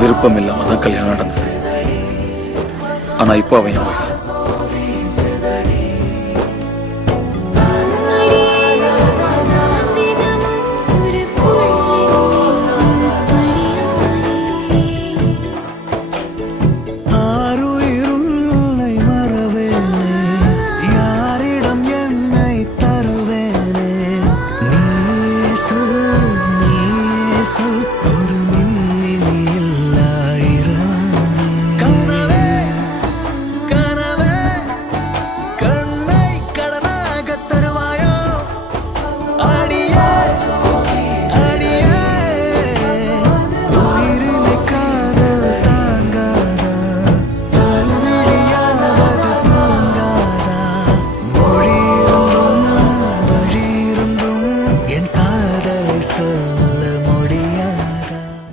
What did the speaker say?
விருப்பம் இல்லாம தான் கல்யாணம் நடந்தது. ஆனா இப்போ அவன் என் wife.